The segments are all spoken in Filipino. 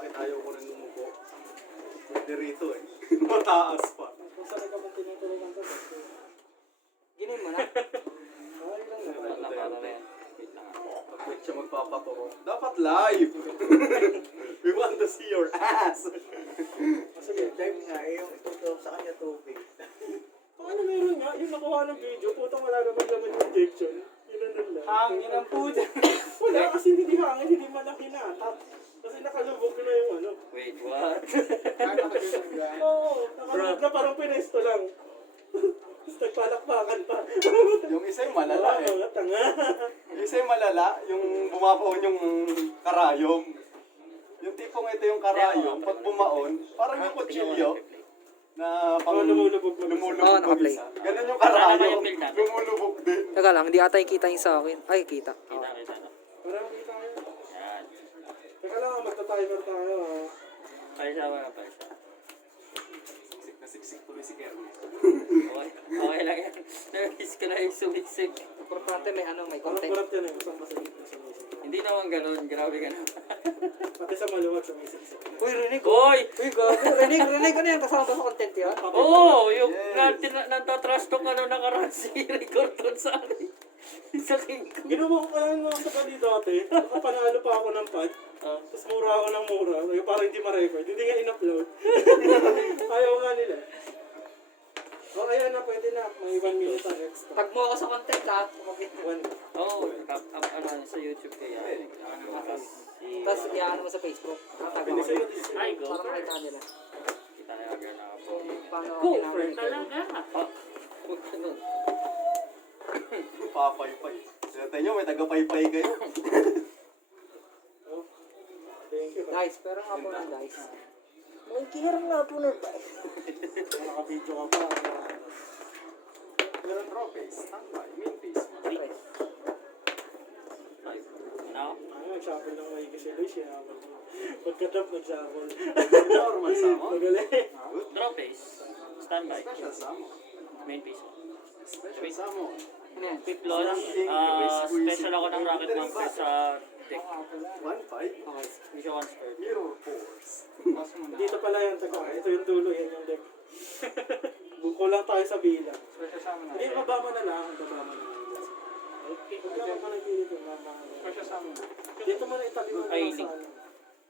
bakit ayaw ko rin lumuko. Pwede rito eh. Mataas pa. Kung saan ka bang tinutulungan ka? Ginin mo na. Okay lang naman. Pag siya magpapaturo. Dapat live! We want to see your ass! Sige, Time nga, yung itutulong sa kanya tubig. paano meron nga? Yung nakuha ng video, putang wala naman laman yung injection. Yun ang lang. Hangin ang puta. Wala kasi hindi hangin, hindi malaki na. Kasi nakalubog na yung ano. Wait, what? Oo, nakalubog na parang pinesto lang. Tapos nagpalakpakan pa. Yung isa yung malala eh. Mga tanga. Yung isa yung malala, yung bumabaon yung karayom. Yung tipong ito yung karayom, pag bumaon, parang yung kutsilyo na pang lumulubog na lumulubog naka-play. isa. Ganun yung Wala naman karayom, yung build natin. lumulubog din. Teka lang, hindi ata yung kita yung sa akin. Ay, kita. Kita, kita na. Parang kita ngayon. Yan. Teka lang, magta-timer tayo ah. Palsa ba? Palsa. Nasiksik tuloy si Kerwin. Okay lang yan. Namiss ko na yung sumiksik. Importante may ano, may Parang content. kurap yan eh. Isang masakit na sumisip. Hindi naman ganun. Grabe ka na. Pati sa maluwag sumisip. Uy, rinig ko. Hoy! Uy, gago. Rinig ko na yan. Kasama ba sa content yan? Oo! Yung nantatrash talk ano nakaraan si record doon sa akin. Sa king ko. Ginawa ko kaya nga sa bali dati. Nakapanalo pa ako ng pad. Tapos mura ako ng mura. Ay, parang hindi ma-record. Hindi nga in-upload. Ayaw nga nila. Oh, ayan na. Pwede na. May 1 minute ang extra. Tag mo ako sa content ha. Kumapit. Oo. Ano sa YouTube kaya. Tapos iyan mo sa Facebook. Tag mo. Pinisin natin sila. Ay, go Para first. makita nila. Kita na agad na ako. Paano Go ginamit first ko. talaga. Huwag ganun. Papaypay. Sinabi nyo, may taga-paypay kayo. Oh, thank you. Guys, pero nga po ng guys. May kihiram nga po ng guys. Naka-video ka pa. Meron trophies. Standby. Main piece. Now? Ay, nag-shuffle ng may kasi Luis. Pagkatap, nag-shuffle. Normal salmon. Magaling. Drop ace. Standby. Special salmon. Main piece. Special salmon. Ano yan? Quick launch. Special ako ng rocket monster sa deck. 1-5. Okay. Mission once per. Mirror force. Dito pala yan. Taka. Ito yung dulo. Yan yung deck. Buko lang tayo sa bilang. Hindi, baba mo na lang. Baba mo na lang. Huwag lang ako nagpilito. Dito mo na itabi mo na lang sa ano.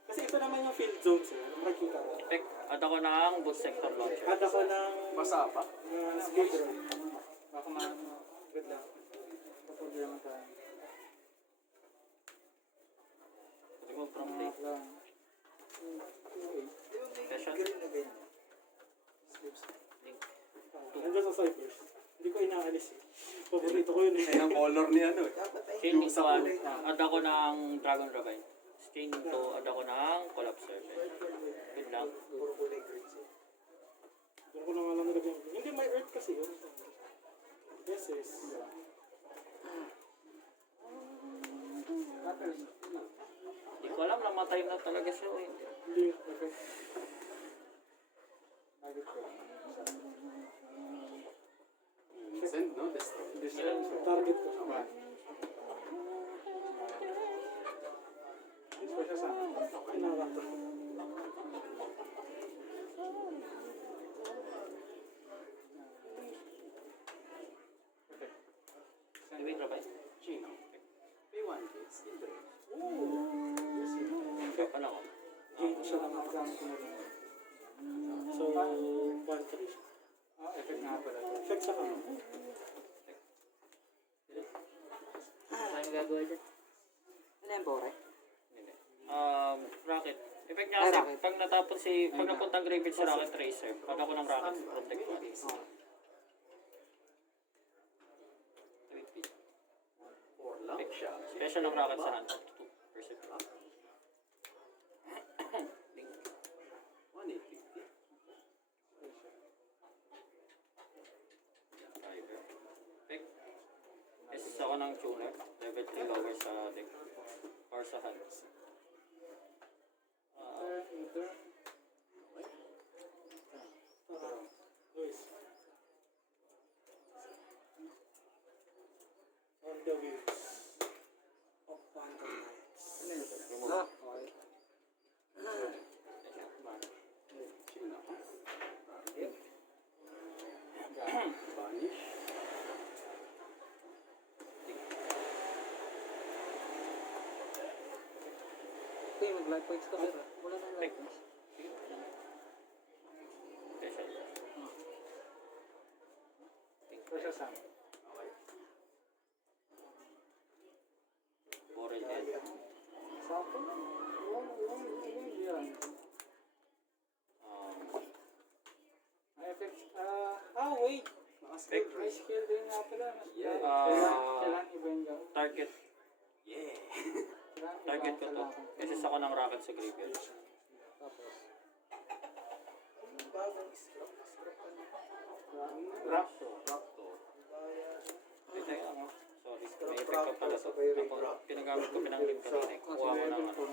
Kasi ito naman yung field zones. Makikita ko. Effect. At ako ng boost sector launcher. At ako ng Basa pa. speed run. Baka good lang. Problema tayo. Pwede ko from play. Special. Nandiyan sa Cypress. Hindi ko inaalis eh. Paborito ko yun eh. Yan ang color ni ano eh. Chain Yung into sa one. kulay. Add ako ng Dragon Ravine. Chain into add ako ng Collapse Serpent. Good lang. Puro kulay green. Doon ko na nga lang nilagyan. Hindi, may earth kasi yun. Yes, yes. Hindi ko alam, namatay na talaga siya. Eh. Hindi. Okay. Send, no? Destroy. Target ko. Kinakata. Wait, Ravine. Chino. P1 kids. Ano ako? Gain siya ng gamit ko na lang. So, 1-3 siya. Effect nga pala. Effect sa kanya. Ano gagawa dyan? Ano yan, Bore? Hindi. Rocket. Effect niya kasi, Rocket. pag natapos pag napuntang graveyard si Rocket Tracer, pag ako ng Rocket, protect one. Or lang siya. Special ng Rocket sa hand. 2%. 1-8-50. Pick. SS ako ng tuner. Level 3 lower sa deck. Or sa hand. Luis. On the wheels of Phantom Knights. Remove. Ah, okay. Kuya, mag-life points ka pero wala na life points. Special. Pressure Sam. Borel head. Sakto lang. Yan. May effects. Wait. Effect. May skill din nga pala. Kailangan i-bend yun. Target. Kailangan Target ko to. i-balance Kasi ako ng rocket sa graveyard. Tapos, Raptor. Ay, tayo ako. Sorry. May effect ka pala to. Ako, pinagamit ko pinanglim kanina. Kuha ko ng ano.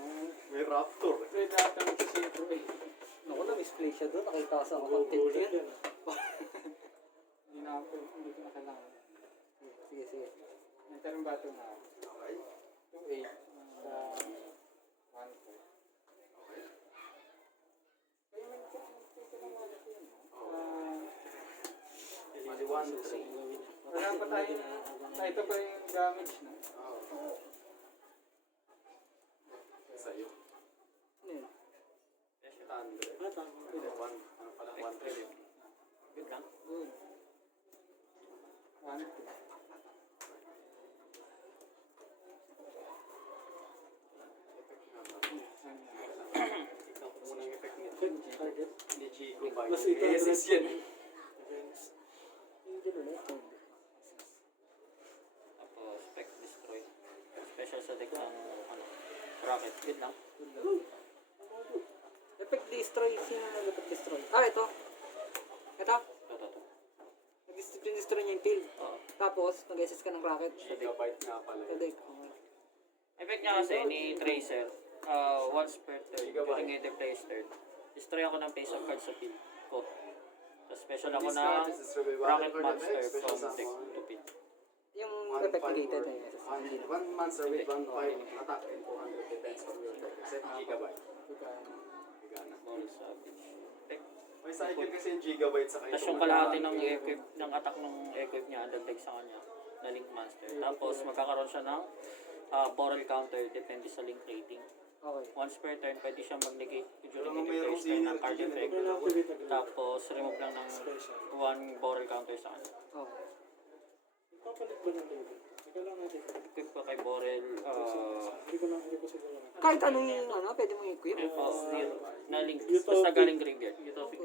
May raptor. Pwede natin magsisipro eh. naku na, misplay siya doon. Nakita ko sa content ko yan. Hindi ko na kailangan. Sige, sige. Nagkaroon ba ito na? Yung 8 sa 1 po. Wala pa tayo ito pa yung damage na. Sa'yo. Ano yun? Thunder. Ah, tama. Ano pala? One trip. Good lang. Good. 1, 2. Ikaw ko muna yung effect niya. Target. Hindi Chico ba? Mas ito. SS yan. Angel ulit. Tapos, spec destroy. Special sa deck ng ano, rocket. Good lang. Effect destroy. Sino nag-effect destroy? Ah, ito. Ito. Ito. Nag-destroy niya yung field. Oo. Tapos, mag-SS ka ng rocket. Gigabyte nga pala. Sa deck. Okay. Effect niya kasi ni Tracer, once per turn, during either player's turn, destroy ako ng face of cards sa field ko. Tapos special ako ng rocket monster from deck to field. Yung effect negated na yung SS. Hindi na. One monster with 1.5 attack and 200 defense from your deck. Set gigabyte. Gana. Ball savage. Effect. May cycle kasi yung gigabyte sa kayo. Tapos yung kalahati ng equip, ng attack ng equip niya, dagdag sa kanya, na link monster. Tapos magkakaroon siya ng Boral counter, depende sa link rating. Okay. Once per turn, pwede siya mag-negate during Pero the mayroong player's turn ng card synergy effect. Kaya na-activate agad. Tapos remove lang ng Special. one Boral counter sa kanya. Okay. Ipapalit ba ng level? Teka lang natin. Equip ko kay Borel, Hindi ko siguro na. Kahit ano yung ano, pwede mo i-equip. na link, basta galing graveyard. Utopic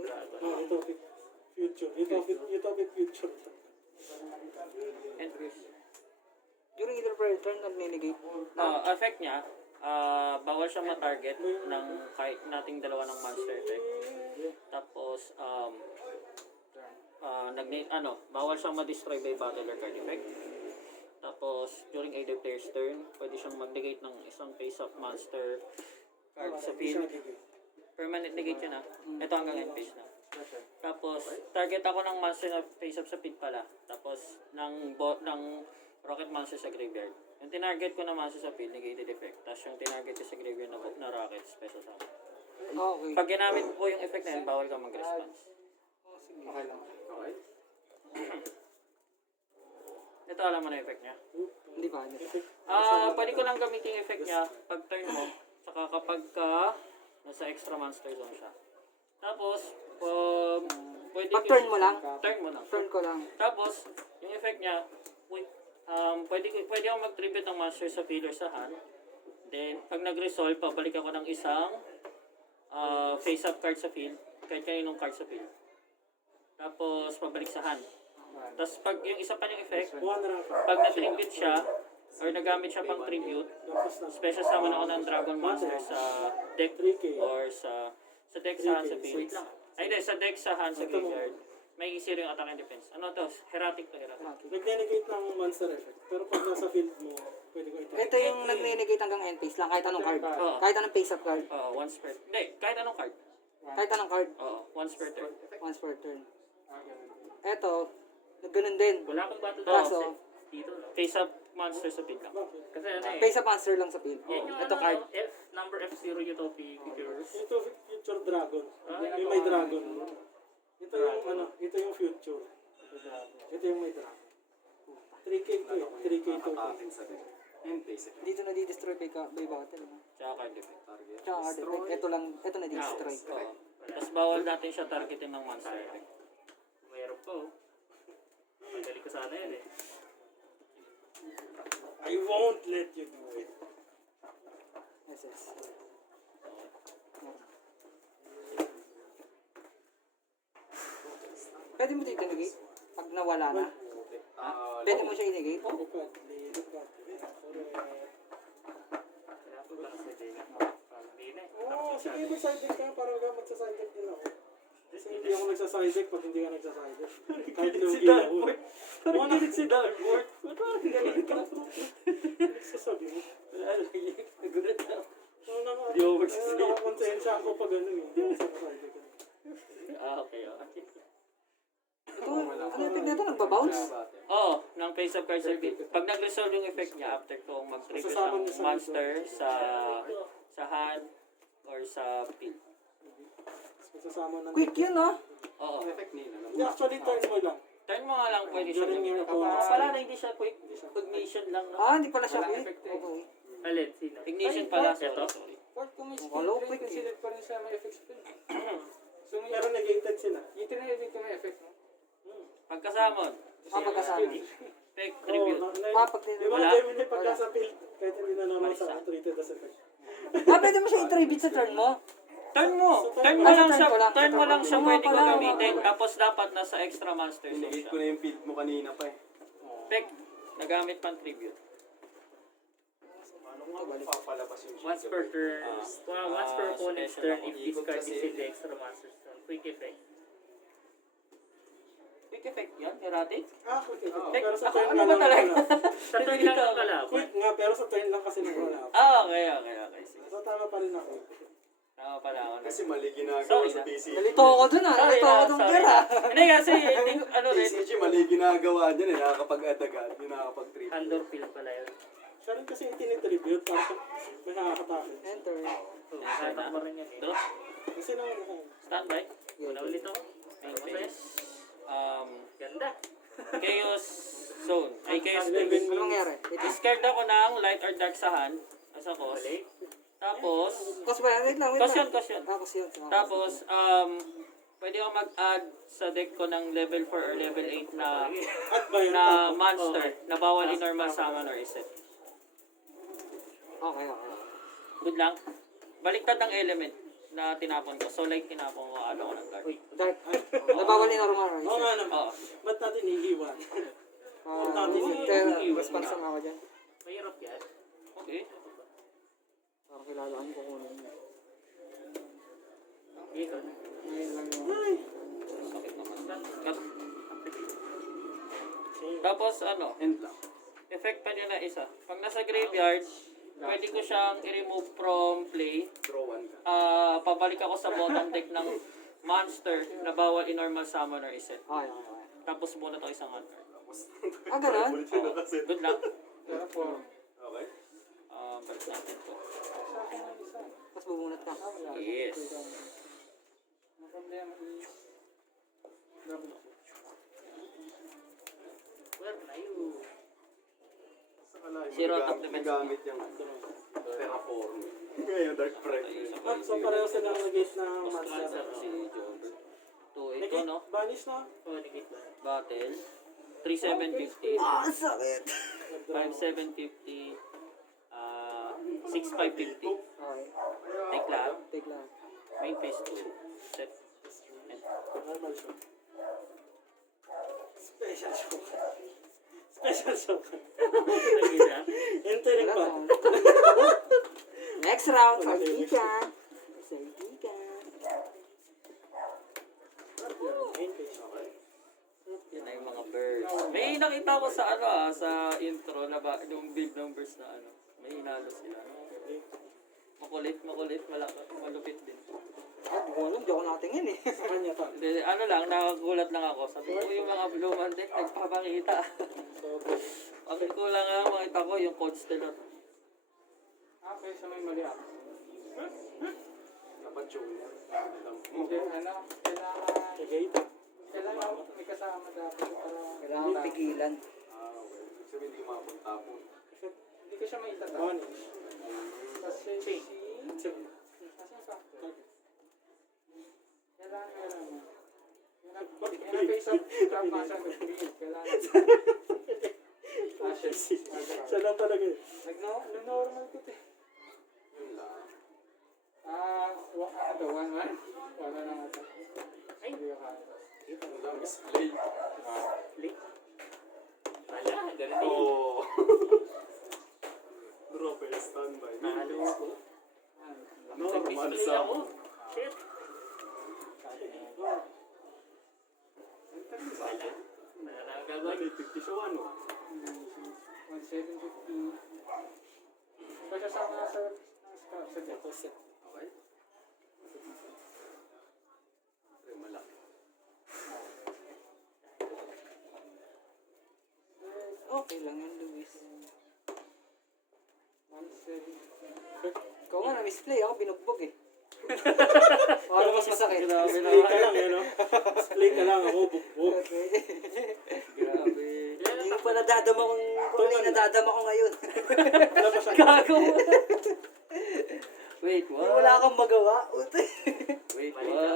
future. Utopic future. And During either per turn, nag-negate. effect niya, bawal siya ma-target ng kahit nating dalawa ng monster effect. Tapos, bawal siyang ma-destroy by battle or card effect. Tapos, during either player's turn, pwede siyang mag-negate ng isang face-up monster card sa field. Permanent negate yun Ito hanggang end phase na. Tapos, target ako ng monster na face-up sa field pala. Tapos, ng rocket monster sa graveyard. Yung tinarget ko na monster sa field, negated effect. Tapos yung tinarget ko sa graveyard na rocket, special sa akin. Okay. Pag ginamit po yung effect na yun, bawal ka mag-response. Okay lang. Okay. Ito alam mo na yung effect niya. Hindi pa. Hindi pa. Pwede ko lang gamitin yung effect niya pag turn mo, saka kapag nasa extra monster zone siya. Tapos, pwede Pag turn mo lang? Turn mo lang. Turn ko lang. Tapos, yung effect niya, pwede akong mag-tribute ng monster sa field or sa hand. Then, pag nag-resolve, pabalik ako ng isang face-up card sa field, kahit kaninong card sa field. Tapos, pabalik sa hand. Tapos, pag yung isa pa yung effect, One rank. pag na-tribute siya, or nagamit siya pang tribute, Tapos na. special summon ako ng Dragon Monster sa deck 3K. or sa deck sa hand sa field. Ay, hindi, sa deck sa hand sa graveyard. May zero yung attack and defense. Ano to? Heretic to heretic. Nag-delegate ng monster effect. Pero pag nasa field mo, pwede ko ito. Ito yung nag-negate hanggang end phase lang. Kahit anong card. Oo. Kahit anong face-up card. Once per... Hindi, kahit anong card. Kahit anong card. Oo, once per turn. Once per turn. Ito, nagganon din. Wala akong battle Kaso, dito. Face up monster sa field lang. Kasi ano eh. face-up monster lang sa field. Yan yung Ito card. number F0 Utopic Figures. Ito future dragon. Ah, Yung may dragon. Ito yung ano, ito yung future. Ito yung may dragon. 3K to eh. 3K to. Atin sa deck. Dito na di-destroy by battle. No? Tsaka card effect. Tsaka card effect. Ito lang, ito na di-destroy. Oo. Tapos bawal natin siya targetin ng monster effect. Mayroon pa oh. Madali ko sana yun eh. I won't let you do it. Yes, yes. Pwede mo dito negate? Pag nawala na. Pwede mo siya i-negate? Lipat, lipat. Kaya po lang sa day. Hindi na eh. Oo, sige mag-side deck ka para huwag magsa-side deck din ako. Kasi hindi ako nagsa-side deck pag hindi ka nagsa-side deck. Kahit lugi ako. Parang galit si Darkboard. Ba't parang galit ka? Nagsasabi mo. Wala lang yun. Nagulat ako. Hindi ako magsaside. Nakakonsensya ako pag ano eh. Hindi ako sa-side deck. Okay. Ito, ano yung pig na ito? Nagbabounce? Oo, ng face of cards repeat. Pag nag-resolve yung effect niya after kung mag-trigger Sasama ng niya sa monster sa hand or sa field. Sasama ng... Quick yun, no? Oo. Hindi, actually turn mo lang. Turn mo nga lang pwede siya Galing gamitin. yung opponent. Pala na hindi siya quick. Ignition lang. No? Ah, hindi pala siya quick. Okay. Alin? Sino? Ignition pala. Sorry. Pag kung may Wala, skill quick trade, eh. considered pa rin siya may effect skill. So, Pero negated sila. yung tinarinig ko may effect, no? Pagkasamon. Pagkasama. Effect Oo, tribute. Pag Di ba, Wala. Gemini, pagka sa field, kahit hindi na naman sa treated as effect. Pwede mo siya i-tribute sa turn mo? Turn mo! Turn mo Ah, lang turn siya. ko lang. Turn mo lang siya Oo, pwede ko pala, gamitin. oo. Tapos dapat nasa extra monster zone Sinigit siya. ko na yung feed mo kanina pa eh. Effect. Nagamit pang tribute. Papalabas yung Once per turn. Once per opponent's special turn ako. if this card is in the extra monster's turn. Quick effect. Quick effect yan, erratic. Quick. Oo. Pero sa Ako, turn ano nga ba lang talaga? wala. Sa turn lang ang kalaban. Quick nga, pero sa turn lang kasi wala. Okay. Sige. So tama pa rin ako. Tama pala ako. Kasi mali ginagawa Sorry sa na. TCG. Nalito ako dun ah. Nalito ako dun kira. Hindi kasi, hindi ko, ano rin. TCG mali ginagawa dyan eh. Nakakapag-adagat, hindi nakakapag-trip. Handor field pala yun. Siya rin kasi tinitribute para may nakakatake. Enter. Hatak mo rin yan eh. Drop. Kasi naman ako. Standby. Una ulit ako. Main Masaya. phase. Ganda. Chaos Zone. Ay, Chaos Eleven. Phase. Ano mangyari? Discard ako ng light or dark sa hand. As a cost. Balik. Tapos, Cost ba yan? Wait lang. cost yun. Tapos yun. Tapos, pwede ako mag-add sa deck ko ng level 4 or level 8 na At ba yun? monster na bawal in normal summon or reset. Okay. Good lang. Baliktad ng element na tinapon ko. So like tinapon ko ano ko ng card. Dark. Nabawal ni normal, right? Oo nga naman. Oo. Ba't natin iiwan? Response ang ako dyan. Mahirap yan. Okay. Parang kilalaan ko kung ano. Dito. Ngayon lang yun. Sakit naman. Cut. Tapos ano, End lang. effect pa niya na isa. Pag nasa graveyard, pwede ko siyang i-remove from play. Draw one ka. Pabalik ako sa bottom deck ng monster na bawal in normal summon or reset. Okay. Tapos bunot ako isang hand card. Ah, ganun? Oo. Good lang. Pero for... Okay. Balik natin to. Tapos bubunot ka. Yes. Ang problema is... Double. Where na yun? Zero attack defense. Nagamit yung terraform. Ngayon, Dark Pride. So pareho silang nag-gate ng Monster master. si Jobber. 2-8 Nag-gate, no? banish na. Oh, negate ba? Battle. 3,750. Ah, sakit! 5,750. 6,550. Okay. Take lang. Take lang. Main phase 2. Set. End. Normal show. Special show. Special show. Nag-isa? Entering Wala pa. na. Next round, salty ka. Salty ka. Yan na yung mga birds. May nakita ko sa sa intro na ba, yung build numbers na may hinalo sila. Makulit, malupit din. Di ko alam, di ako natingin eh. Sa kanya pa. Hindi, nakagulat lang ako. Sabi ko yung mga blue man deck, nagpapakita. Ang kulang nga, makita ko yung Constellar. Okay, sa may mali ako. Dapat yung... Hindi, ano, Nag-gate. kailangan may kasama dapat para... Kailangan pigilan. Okay. Sabi hindi ko makapagtapon. Hindi ko siya maitatap. Vanish. Kasi si... Kasi yung factor. Kailangan mo. Kailangan face up, trap na siya with green. Kailangan. Siya lang talaga eh. Nag-normal ko te. Ito, 1-1. Wala na nga ito. Ay! Hindi ka kaya. Display. Wala, ganun din. Oh. Dropper standby. Nalo ko. Normal Display sa ako. Shit. Wala. Wala na ang gagawin. 50 siya 1. 1,750. Kasi sa mga sa deposit. Okay. Ay, malaki. Okay lang yun, Luis. 1,750. Ikaw nga na-misplay ako, binugbog eh. Parang mas masakit. Display ka lang eh, no? Display ka lang ako, bukbuk. Okay. Grabe. Hindi ko pa nadadama kung ano yung nadadama ko ngayon. Wala pa siya. Gago. Wait, Hindi what? wala kang magawa. Wait, Mali what? na.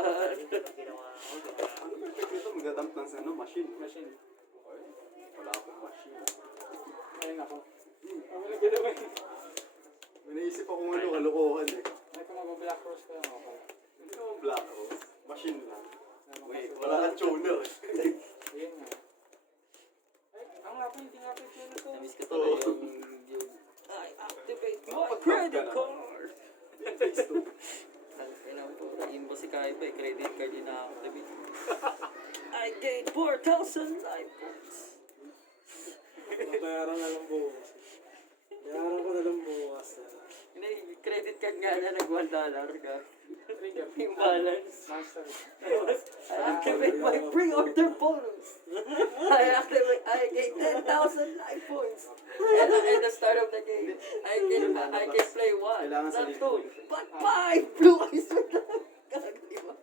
Pag ginawa ko, Ano ba effect nito? Magdadamp ng ano? Machine. Machine. Okay. Wala akong machine. Ayun ako. Ang wala ginawa eh. May naisip akong ano, kalokohan eh. Ay, kung mag-black rose ka lang ako. Hindi naman black oh. Machine lang. Wait, wala kang tuner. Ayun nga. Ay, ang nga pa, hindi nga pa yun ito. Namiss ko talaga yung I activate my Kapag credit ka na. card. Face to. Kailangan po, imbo si Kaiba eh, credit card din na-activate. I gained 4,000 life points. Bayaran na lang bukas. Bayaran ko na lang bukas. Hindi, credit card nga na nag-$1 ka. Trigger. Yung balance. Master. I activate my pre-order bonus. I gained 10,000 life points. And at the start of the game, I can play one, Kailangan sa not lift. two. But 5 blue eyes were lang. Gagaliwa.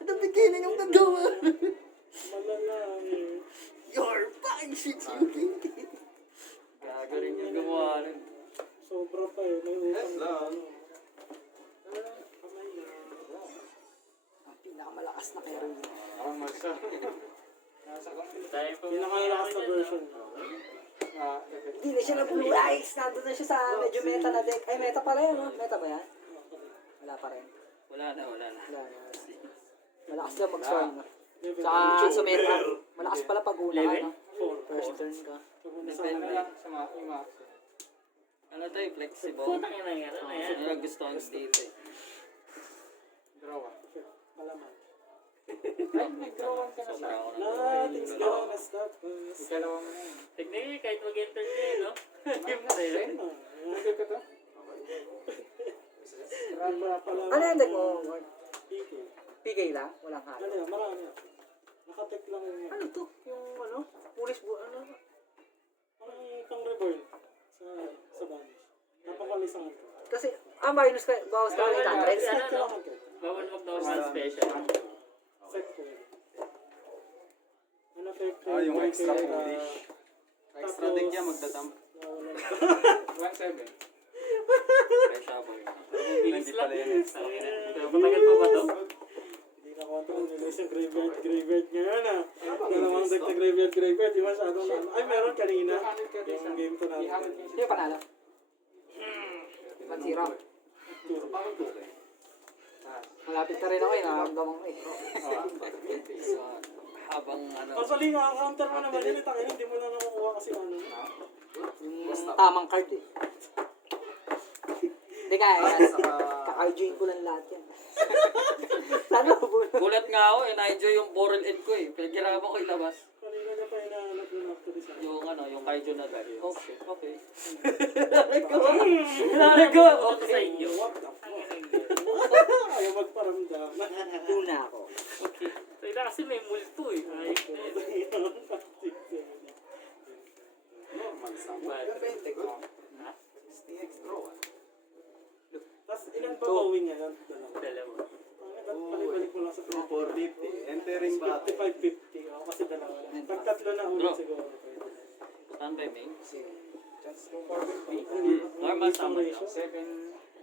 At the beginning of the duel, Malala eh. you're fine, Shichuki. Gaga rin yung gumawa nun. Sobra pa eh. May utang Yes, na lang. ano. Kamay na. Ang pinakamalakas na carry. Ako masa. Nasa computer. Tayo po. Pinakamalakas na version. Hindi na siya na blue eyes. Nandun na siya sa medyo meta na deck. Ay, meta pa rin, no? Meta ba yan? Wala pa rin. Wala na. Wala na. Malakas lang mag-sword, no? Level Tsaka sumeta. Malakas pala pag una ka, no? 4. First turn ka. Ano lang sa mga ima. Ano tayo, flexible. Putang ina yan. Ano yan? Ano yung gusto ko dito eh. Draw one. Malaman. Ay, nag-draw one ka na Sobra siya. ako Nothing's na. gonna stop us. Ikalawa mo na yun. Technically, kahit mag-enter ka eh, no? Game na tayo. Trigger ka to? Ano yung deck mo? PK. PK lang? Walang Ano halo. yan? Marami yan. Nakatek lang yun. Ano to? Yung ano? Police bu... Ano? Parang pang reborn. Sa Vanish. Napakalisangan ko. Kasi, minus ka, bawas ka ng 800. Set ko lang ang crit. Bawal mag-normal special. Set ko lang. Ano effect? Yung extra foolish. Extra deck niya magdadamp. 1-7. Fresh up eh. Bilis Hindi lang. pala yun. Pero matagal pa ba to? Hindi na control nila yung graveyard ngayon ah. Dalawang deck na graveyard. Di masyadong na. Ay, meron kanina. 200 ka din Yung game to natin. 300 Sino panalo? 1-0. Parang tuloy. Malapit ka rin ako eh. Nakaramdaman ko eh. So, habang ano, Actually, counter mo naman yun. Tangin, hindi mo na nakukuha kasi ano. Yung tamang card eh. Hindi kaya. Kaka-join ko lang lahat yan. Sana po. gulat nga ako eh, na-enjoy yung Boral Ed ko eh. Pinaghirapan ko ilabas. Kanina niya pa hinahanap yun after this. Yung ano, yung Kaiju na dahil. Oh shit, okay. Nalago! Ano to sa inyo? What the fuck? Ayaw magparamdam. Tuna ako. Tayo na kasi may multo eh. Ayos na yun. Normal sa Bad. Ha? STX draw 1. Tapos ilan pa bawin niya yan? Dalawa. Dalawa. Palibalik mo lang sa 450. Entering battle. 55-50. Ako kasi dalawa lang. Pag tatlo na ulit siguro. Saan ba yung main? Normal summon lang.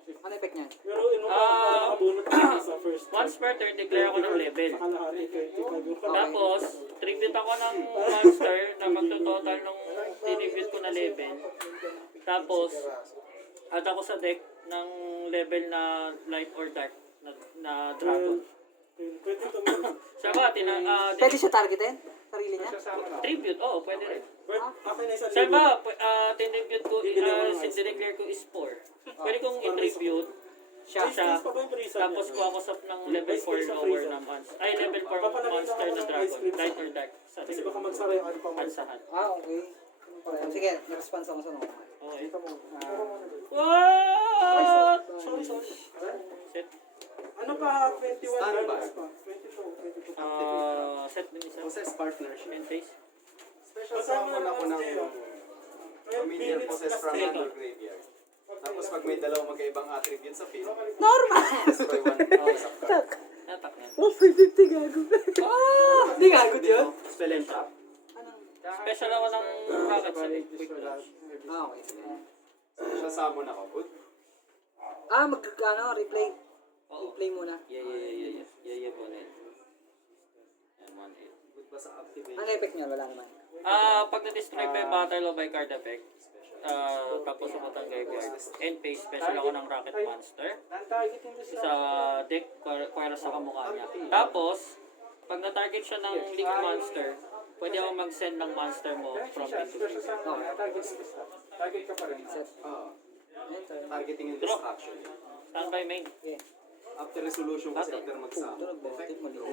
Ano effect niyan? Pero nakabunot ako sa first. Once per turn, declare ako ng level. Sa kalahati, 25 yung Tapos, tribute ako ng monster na magtototal ng tinibute ko na level. Tapos, add ako sa deck ng level na light or dark na dragon. Pwede ito mo. Siya ba? Pwede siya targetin? Sarili niya? Tribute? Oo, pwede rin. Akin na isang Siya libo. ba? Tinibute ko, sinideclare ko is 4. Pwede kong i-tribute siya. Space pa ba yung prisa Tapos niya? kuha ko sa ng level 4 lower na monster. Ay, level 4 monster na dragon. Light or dark. Sa Kasi baka magsara yung ano pa mo. pansahan. Okay. Sige, na-response ako sa mga. Okay. Dito mo. What? Sorry. Set. Ano pa? 21 Standby. dollars pa. 22. Set din isa. Possess partnership. And face. Special summon ako ng familiar possess from hand or graveyard. Tapos pag may dalawang magkaibang attribute sa field, Normal! destroy one up card. Natak na. 150 gago. Hindi gago yun. Spell and trap. Anong? Special ako ng rocket sa quick launch. Okay, sige. Special summon ako. Good. Replay. Oo. Replay muna. Yeah, bonnet. And 1-8. Good ba sa activation? Ano effect niya? Wala naman. Pag na-destroy pa yung battle o by card effect, tapos sa matang graveyard, end phase, special ako ng rocket monster. Sa deck, kuwera sa kamukha niya. Tapos, pag na-target siya ng link monster, pwede ako mag-send ng monster mo from into graveyard. Target ka pa rin. Set. Enter. Targeting and distraction. Standby main. Okay. After resolution kasi after mag-summon. Tunog ba? Tip mo dito.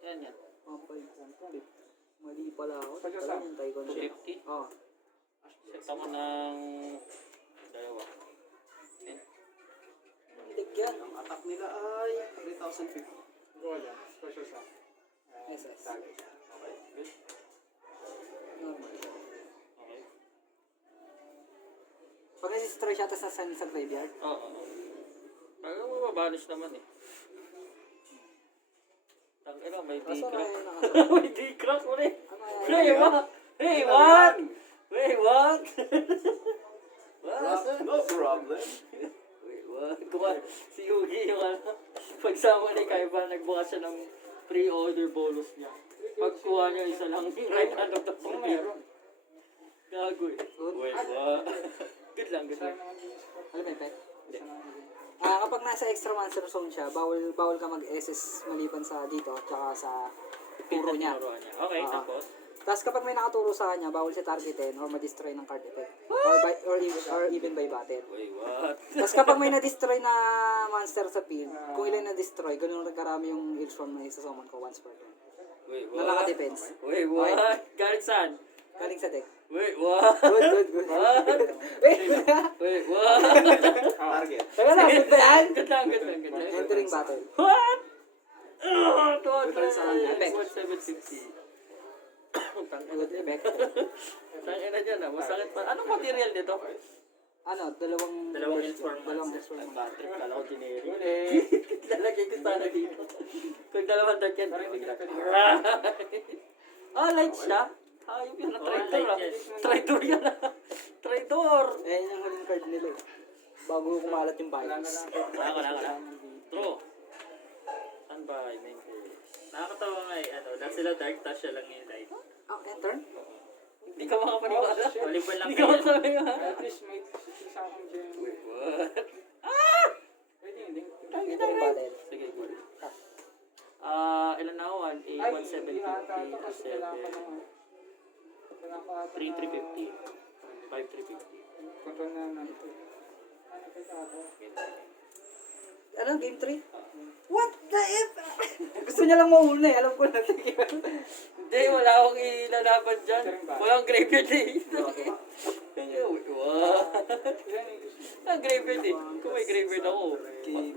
Yan. Mali pala ako. Talagang yung Tycoon siya. 250. Oo. Set ako ng dalawa. And Lig yan. Ang attack nila ay 3,050. Goal yan. Special sa. SS. Okay. Good. Normal. okay. Pag nasi-destroy siya, tapos nasend sa graveyard. Oo. Parang mababalish naman eh. Tangina, may Kaso na D-crack. yun nakasama. May D-crack ulit. Ano Hey, yan? what? Hey, what? Wait, what? What? No problem. Wait, what? Kuha, si Yugi yung ano, pagsama ni Kaiba, nagbukas siya ng pre-order bonus niya. Pagkuha niya, isa lang yung right hand of the phone. Gago eh. Wait, what? Good lang. Alam mo, effect? Kapag nasa extra monster zone siya, bawal ka mag-SS maliban sa dito, tsaka sa puro niya. Okay, Ah. tapos? Tapos kapag may nakaturo sa kanya, bawal siya targetin or ma-destroy ng card effect. Or even by battle. Wait, what? Tapos kapag may na-destroy na monster sa field, kung ilan na-destroy, ganun karami yung illusion na isa-summon ko once per turn. Wait, Na what? naka-defense. Wait, what? Galing saan? Galing sa deck. Wait, what? Good. What? Wait, Wait, what? Target. teka lang, good ba yan? Good lang. Entering battle. What? Oh, Effect. 1750. Good effect. Tangina dyan ah, masakit pa. Anong material nito? Ano, dalawang inform monster. Battery, kala ko generic. Lalagay ko sana dito. Kung dalawang dark yan, ah, light siya? Ayop yun, traitor ah. Traitor yan ah. Traitor! Eh, yun yung huling card nila eh. Bago kumalat yung bias. Wala. True. Standby, main phase. Nakakatawa nga eh. Dahil sila dark, tapos siya lang yung light. Enter? Hindi ka makapaniwala. Volleyball lang Hindi ka kayo. makapaniwala. At least may isa akong gem. What? Pwede hindi. Entering battle. Sige, good. Ilan na ako? 1, 8, 1, 7, 50, 7, 3, 350. 5, 350. Control na natin. Ano kaya ako? Ano, game 3? What the F? Gusto niya lang mauna eh. Alam ko na. Hindi, wala akong ilalaban dyan. Walang graveyard eh. What? Ang graveyard eh. Kung may graveyard ako,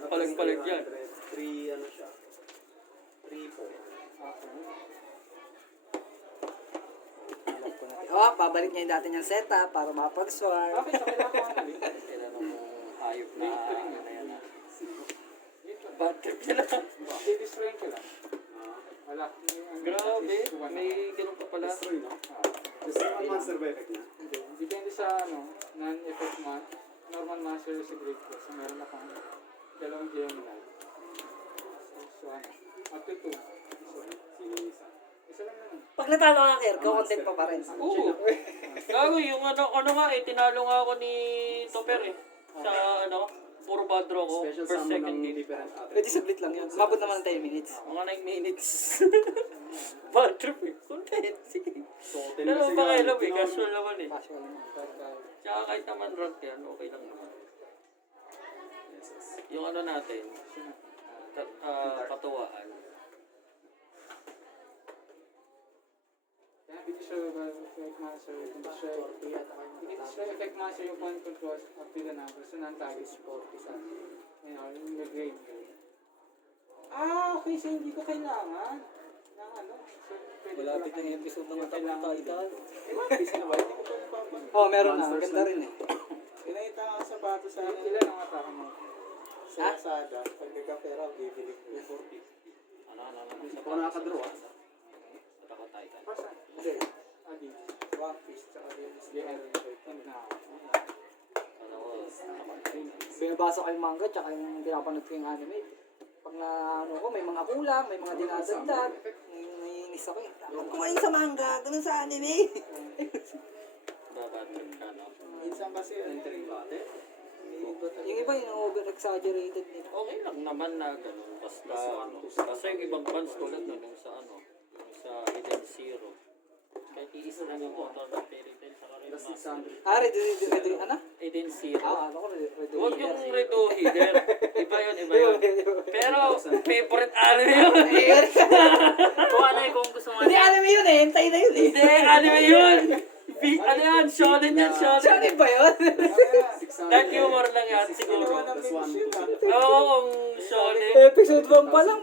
palag-palag yan. 3 ano siya? 3-4. Oh, pabalik niya yung dati niyang setup para makapag-sword. Bakit sa kailangan ko ano? Kailan ako hayop na ano yan ah. Bad trip nila. Di-destroyin ko lang. Wala. Grabe, may ganun pa pala. Destroy, no? Destroy master ba effect na? Hindi. Depende sa non-effect normal master sa grade ko. So meron akong dalawang Gemini. So up to 2. So, isa lang naman. Pag natalo ka, Ker, content pa rin. Oo. Gago, yung ano nga eh, tinalo nga ako ni Topper eh. Sa puro bad draw ko. Special First, summon second ng game. different attributes. Pwede saglit lang yun. Mabot naman ng 10 minutes. Mga 9 minutes. Bad trip eh. Content. Sige. Total Pero kasi baka nga, alam eh, tinawag- casual naman eh. Casual naman. Tsaka kahit naman rank yan, okay lang naman. Yung ano natin, katuwaan. Kaya hindi siya effect master. Hindi siya effect master yung point controls up to the number. So non-target is 40 sa yung grade ko. Okay. So hindi ko kailangan ng So, pwede Malapit ko na lang- yung episode ng Yung Attack on kailangan Titan. Isa na ba? Hindi ko pa napapanood. Oh, meron na. Monsters Ganda na. rin eh. Pinakita nga sa bato sa akin. Ilan ang atake mo? Sa Lazada. Pag nagka-pera, bibili ko. 40. Hindi ko nakakadraw ah. Attack on Titan. Pasan? Hindi. Adi. One Piece, tsaka Demon Hindi, Slayer. ano na ako. Ano ko, Attack on Titan. Binabasa ko yung manga, tsaka yung pinapanood ko yung anime. Pag na ko, may mga kulang, may mga dinadagdag. Naiinis ako eh. Dapat kumain sa manga, ganun sa anime. Bad trip ka, no? Minsan kasi, Entering battle. Yung iba yung over-exaggerated nila. Okay lang naman na gano'n. Basta kasi yung ibang fans tulad nun, yung sa yung sa Hidden Zero. Kahit iisa lang yung motor ng Fairy Tail sa karin. Plus 600. Ah, redo, ano? Hidden Zero. Ano ko, redo. Huwag yung Redo Hidden. Iba yun. Pero favorite anime yun. Kung ano eh, kung gusto mo. Hindi anime yun eh, hintay na yun eh. Hindi, anime yun. Ano yan? Shonen yan, shonen. Shonen ba yun? Dark humor lang yan, siguro. Plus 1, 2. Oo, kung shonen. Episode 1 pa lang,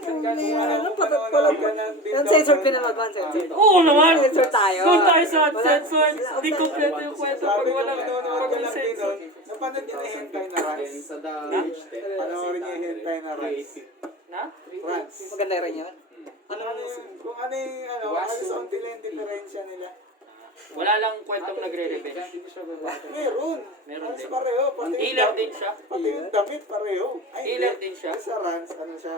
patat pa lang. Uncensored pinanood, uncensored. Oo naman. Uncensored tayo. Doon tayo sa censored. Hindi kompleto yung kwento pag sabi ko walang nanonood ka lang din censored. nun. Napanood niya na hentai na Rans. Sa damage 10. Panoorin niya yung hentai na Rans. Na? Rans. Maganda rin yun. Kung ano yung until yung diferensya nila. Wala lang kwentong nagre-revenge. Hindi siya babae. Meron. Meron Rans din. pareho. Pati yung Healer damit- din siya. Pati yung damit pareho. Ay, Healer hindi. din siya. Sa Rans, ano siya,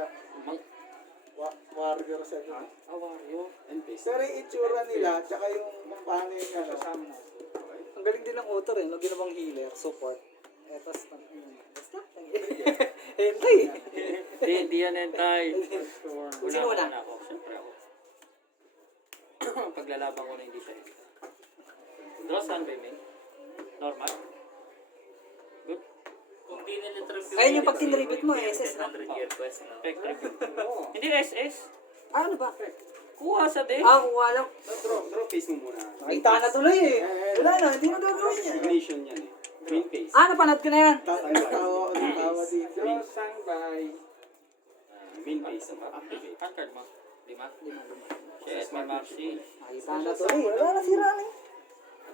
warrior siya doon. Awaryo. Pero yung itsura nila, tsaka yung kung paano yung ano. Ang galing din ng author eh, lagi namang healer, support. Tapos, basta, hintay. Hindi yan entay. Sino una? Ako, siyempre ako. Paglalaban ko na hindi siya. Draw saan ba yun? Normal? Good? Kung di nila trip Ayun yung pag tinribute mo, SS na. 100 year quest na. Effect trip. Hindi SS. Ano ba? Kuha sa day. Kuha lang. Draw face mo muna. Ay, na tuloy eh. Wala na, hindi na gagawin yan. Ignition yan eh. Main face. Napanood ko na yan. Tawa dito. Draw sun by Main face. Activate. Handcard mo. 5? Shit, may Maxi. Ay, na tuloy. Wala na sira na.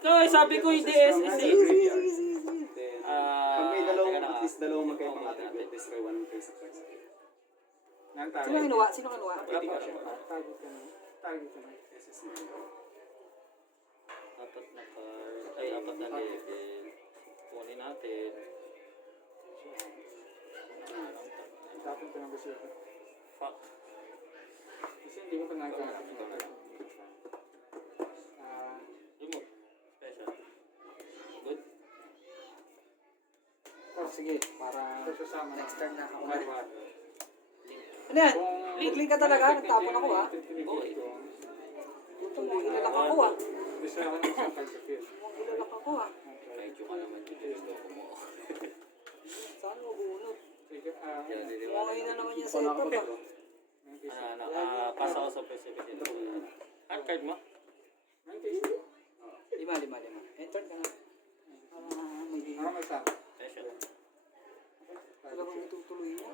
Ikaw, sabi ko hindi SS eh. Then, pag may at least dalawang magkaibang attribute, destroy one face of cards. Sino kinuha? Sino kinuha? Pwede ka siya. target ka na. Target ka na. SS mo. Apat na card. Ay, apat na level. Kunin natin. Tapos ko na ba siya? Fuck. Kasi hindi ko pa nagkakalap ng Remove. Special. Good. Sige, para sasama na. next turn na ako. Marwad. Ano yan? Nag-link ka talaga? Nagtapon ako ah. Ilalak ako ah. Gusto ako ng isang card sa field. Ilalak ako ah. Medyo ka naman dito. Gusto ko mo. Saan mo bunot? Sige, Yan, Okay na naman yung setup ah. Pasa ako sa precipitation. Handcard mo? Lima. Enter ka na. May di. Ako may sama. Special. Wala bang itutuloy mo?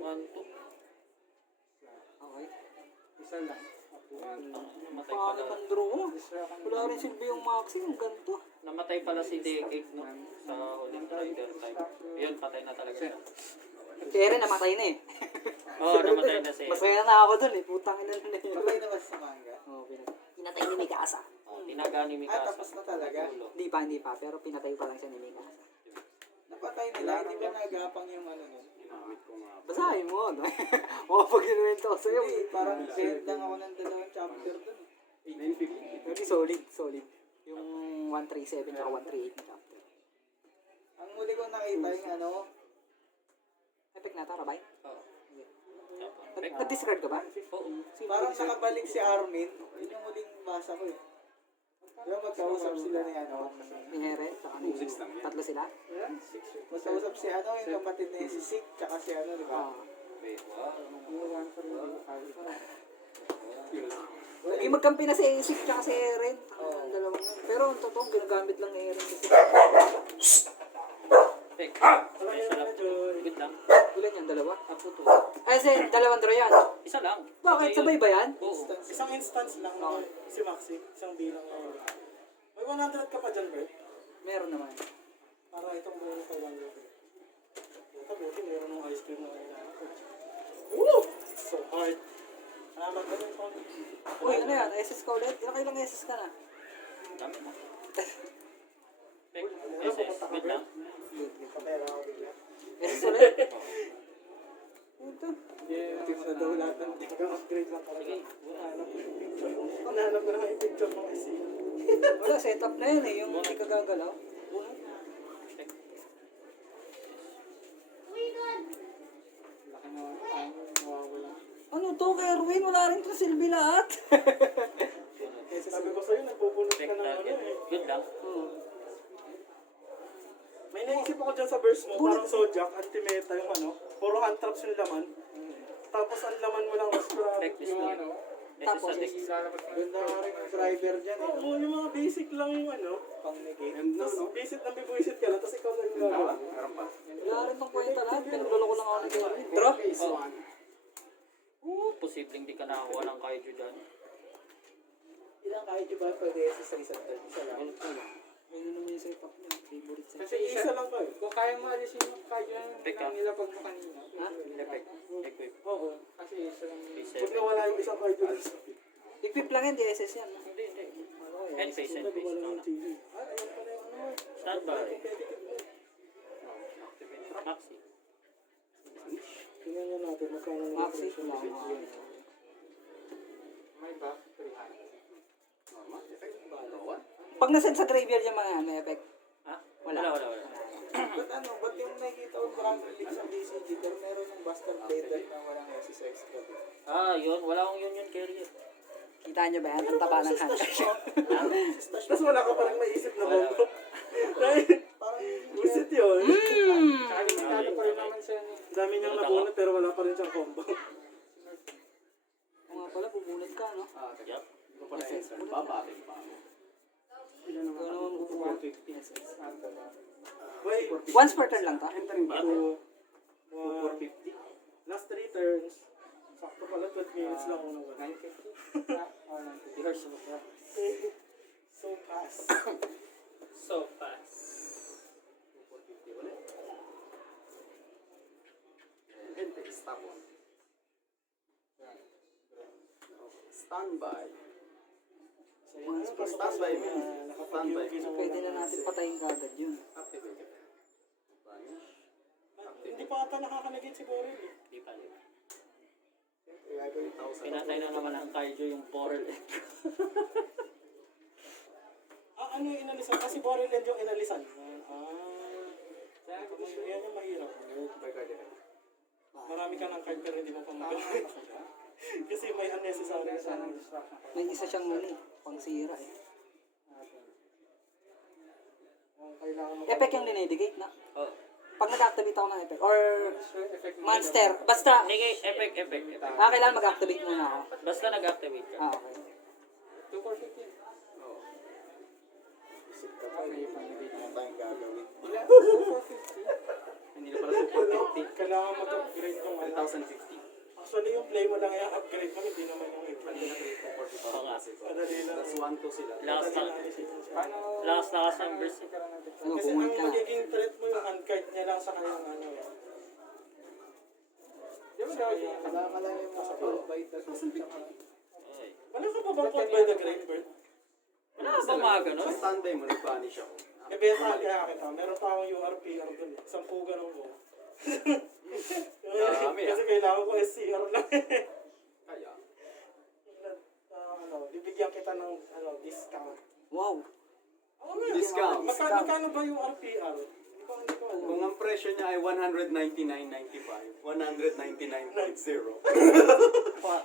One, two. Okay. Isa lang. Namatay Pangit pala. ang draw mo. Wala rin silbi yung maxi, yung ganito. Namatay pala si Decade no? Sa huling rider type. Yun, patay na talaga siya. Si Eren namatay na eh. Oo, namatay na si Masaya na ako dun eh. Putang ina na yun. Patay na ba sa manga? Oo, pinatay ni Mikasa. tinaga ni Mikasa. tapos na talaga? Hindi pa. Pero pinatay pa lang siya ni Mikasa. Napatay nila, hindi ba nagapang yung ano nun? Basahin mo. No? Oo, pag kinuwento ko sa'yo. Hindi, parang read lang ako ng dalawang chapter dun. Pero solid. Yung 137 at 138 na chapter. Ang muli ko nakita yung ano, Epic na Rabay? Oo. Nag-discard ka ba? Oo. parang nakabalik si Armin. Yun yung huling basa ko eh. Yung magkausap sila ni ano. Ni Here, saka ni tatlo sila? Magkausap si ano, yung kapatid ni si Sik, tsaka si ano, di ba? Oo. Yung magkampi na si Isik tsaka si Eren. Ang dalawang yun. Pero ang totoo, ginagamit lang ni Eren kasi. Tek. Isa lang. Good lang. Ilan yan? Dalawa? Ay, kasi dalawang draw yan. Isa lang. Bakit? Okay, Sabay yun. ba yan? Oo. Isang instance lang na si Maxi, isang bilang na yun. May 100 ka pa dyan, Bert? Meron naman. Para itong buong 500. Ito, buti meron ng ice cream na kailangan ko. Woo! So hard. Salamat ka rin, Tony. Uy, ano yan? SS ka ulit? Ilang SS ka na? Dami na. Tek. SS. Good lang. Kapera ako bigla. SS ulit? Ito. Sa daw lahat ng Upgrade lang talaga. Sige. Nahanap ko na yung picture ng IC. Wala, setup na yun eh. Yung hindi ka gagalaw. Tek. laki na nawawala. Ano to, Kerwin? Wala rin to silbi lahat. Sabi ko sa'yo, nagpupulot Tek ka ng ano target. eh. Good lang. May naisip ako dyan sa verse mo, parang Zodiac, anti-meta yung ano, puro hand traps yung laman. Tapos ang laman mo lang scrap. Tek this Yung lang. ano, SS sa deck. ganda nga rin yung driver dyan eh. Oo, yung mga basic lang yung ano. Pang-negate. Tapos basic na bibuisit ka lang, tapos ikaw lang yung gagawa. Wala rin tong kwenta lahat. Pinulo ko lang ako ni Kerwin. Draw? Oo, posibleng di ka nakakuha ng kaiju dyan. Ilang kahit yung ba pwede sa isang turn? Isa lang. Ayun naman yung setup niya. Favorite setup. Kasi isa lang ka eh. Kung kaya mo alisin yung card yung Teka. nilapag mo kanina. Ha? Effect. Equip. Oo. Kasi isa lang. Phase Huwag 7. nawala yung isang card doon. Equip lang yan, di SS yan. Hindi, hindi. Ano yan? End phase, end Sabi phase. ko lang Ikaw yung na. TV. Ay, ayun pala yung ano. Standby. Competitive mo. Activate. Maxi. Tingnan nyo natin, magkano yung Maxi presyo lang. ng May back 300. Pag nasend sa graveyard yung mga may effect. Ha? Wala. Wala. Ba't ano, ba't yung nakikita ko Grand League sa DCG, pero meron yung Buster Blader na walang SS extra. Ah, yun. Wala akong union carrier. Kita nyo ba yan? Ang taba ng hand. Tapos wala ka parang maisip na Wala. bombo. Parang Busit yun. Tsaka limitado pa rin naman siya. Ang dami niyang nabunot pero wala pa rin siyang combo. Kung nga pala, bubunot ka, no? Yup. SS. Ikaw naman bubunot. SS. Wait, Once per turn lang to? so, 450. Last 3 turns. Sakto pala, 12 minutes lang unang wala. 950? Or 950? Yours. So fast. So fast. Standby. Once per Standby mo. Nakapag-yugi ng Pwede na natin patayin kagad yun. Activate. Hindi pa ata nakakanagin si Borel eh. Di pa. Gagawin 1,000. Pinatay na naman ang kaiju yung Porel. Ano yung inalisan? Kasi Borel end yung inalisan. Yan yung mahirap. Marami ka ng card pero hindi mo pa magagamit. Kasi may unnecessary na May isa siyang muli. Pangsira eh. Kailangan mo Effect yung dinedicate na. Oh. Pag nag-activate ako ng effect, or effect mo. monster, basta, Negate. Effect. kailangan mag-activate muna ako. Basta nag-activate ka. Okay. 2450. Isip ka pa, may pang-negate mo tayong gagawin. Ilan? 450? Hindi na pala 250. Kailangan mag-upgrade yung 1,050. Actually yung play mo lang yung upgrade mo, hindi naman yung Pwede na upgrade. 3,240. Oo nga. Madali lang. That's 1,2 sila. Lakas na. Paano? Lakas ng verse. Ano, Kasi bumalik ang ka na. magiging threat mo yung hand card niya lang sa kanyang ano. Di ba daw yung kasama lang yung mga qualified na tsaka Ay. Wala ka pa bang called by the Great Bird? Wala ka ba mga ganun? Sa Sunday mo, nag-vanish ako. Ibenta kaya kita. Meron pa akong URPR dun eh. 10 ganun ko. Dami, Kasi kailangan ko SCR lang eh. Kaya. Bibigyan kita ng discount. Wow. Oo nga. Discount. Magkano ba yung RPR? Hindi ko alam. Kung ang presyo niya ay 199.95, 199.90. Fuck.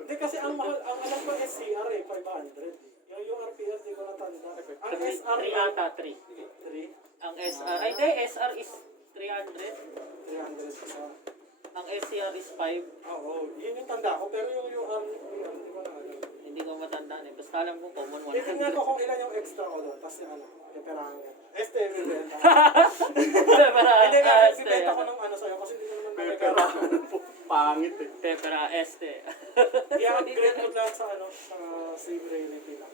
Hindi kasi ang mahal, ang alam ko SCR eh, 500. Yung RPR, di ko natanda. Ang SR 3 lang, ata, 3. 3. Ang SR, ay hindi, SR is 300. 300 isa. Ang SCR is 5. Oo, yun yung tanda ko. Pero yung UR, hindi ko na alam. Hindi ko matandaan eh. Basta alam ko common Titingnan 100. ko kung ilan yung extra ko doon. Tapos yung peperahan niya. bibenta. Pepera, Hindi nga, este. bibenta ko ng ano sa'yo kasi hindi ko naman Pepera. Pangit eh. Pepera, este. I-upgrade ko lahat sa ano, sa save reality lang.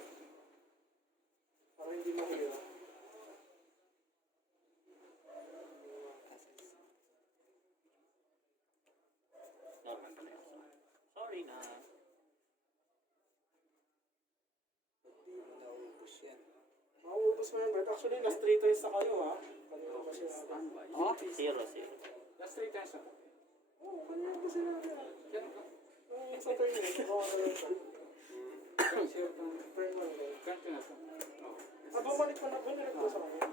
Para hindi mahirap. Normal pala yun. Sorry na. Mauubos mo yan, Bert. Actually, last 3 times na kayo, ha? Kanina ba siya natin? Oh, 0-0. Last 3 times na. Oo, kanina ba siya natin? Yan. Yung sa turn yun, baka na lang ito. Turn 1 lang. Ganito na ito. Bumalik ko na, bumalik ko sa akin.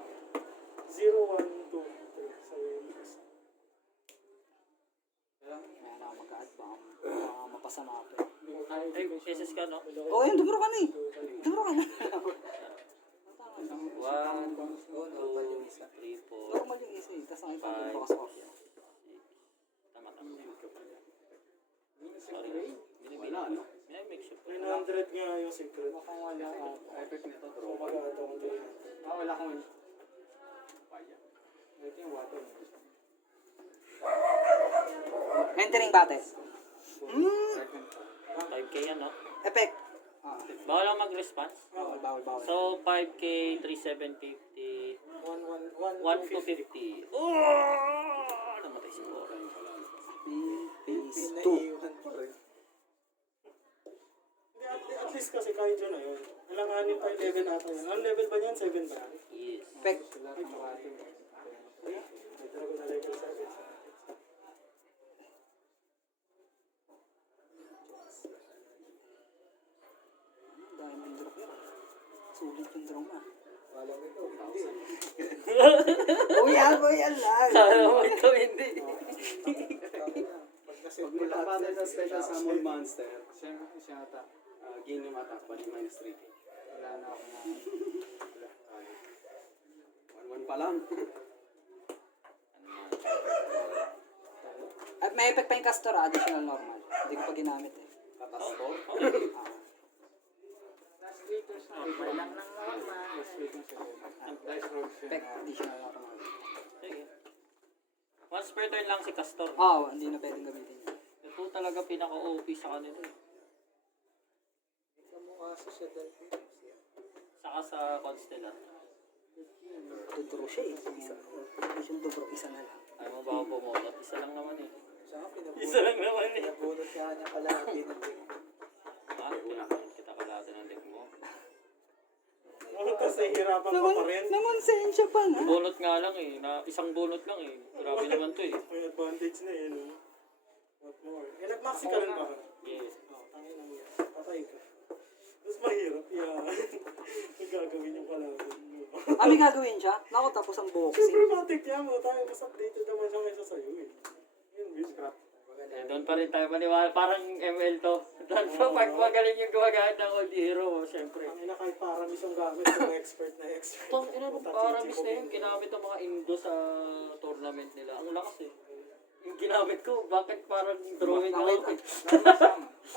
0, 1, 2, 3. Sa US. kaya na ako mag-add pa. Baka mapasa na ako. Ay, SS ka, no? Oh, ayun, dumuro ka na eh. Dumuro ka na. 1, 2, 3, 4, Normal yung isa eh. Tapos nakita ko baka swap yan. Tama, tama. Sorry. Wala, no? May make sure. 900 nga yung secret. Mukhang wala ako. Effect nito, So, draw. mag-add ako ng Wala akong win. Ito yung water. Entering battle. 5K yan, no? Effect. Bawal lang mag-response. Bawal, bawal, bawal. So, 5K, 3,750, 1 to 50. Oh! Namatay si Bora. Phase 2. Hindi, at least kasi kahit yun na yun. Alanganin pa yung level ata yun. Ang level ba niyan? 7 ba? Yes. Effect. Lahat ng water. May talaga na level 7. Dahil yung drop yun. Sulit yung drop na. Walang ito. Hindi. Uyan lang. Sana mo ito, hindi. Kasi Pag nagpapatay sa special summon monster, siya ata. gain yung attack, balik minus 3k. Wala na ako na. 1-1 pa lang. At may effect pa yung castor, additional normal. Hindi ko pa ginamit eh. Katastor. Last 3 turns na. Walang nang normal. Last 3 turns na. Dice roll siya. Effect, additional normal. Sige. Once per turn lang si Castor. Oo, hindi na pwedeng gamitin yun. Ito talaga pinaka-OP sa kanila. eh. Kamukha sa siya dahil. Saka sa Constellar. Dudro siya eh. Isa. Hindi siya dudro, isa na lang. Ay mo ba ako bumunot? Isa lang naman eh. Siya nga pinabunod. Isa lang naman eh. Pinabunod siya niya kalahati ng team. Pinakain kita kalahati ng deck mo. Ano tas nahihirapan ka pa rin? Namonsensya pa na. Bunot nga lang eh. Isang bunot lang eh. Grabe naman to eh. May advantage na yun. No? What more? Eh, nag-maxi ka rin ba? Yes. Oo, tangin na mo yan. Patay ka. Tapos mahirap yan. May gagawin yung kalaban mo. May gagawin siya? Naku, tapos ang boxing. Siyempre matik yan mo. Tayo mas updated naman siya kaysa sa'yo eh. Yun, yun. Eh, doon pa rin tayo maniwala. Parang ML to. Doon pa pag magaling yung gumagamit ng old hero, syempre. Ang ina kahit paramis yung gamit yung expert na expert. Tong ina nung paramis na yun, ginamit ang mga Indo sa tournament nila. Ang lakas eh. Yung ginamit ko, bakit parang drawing ako?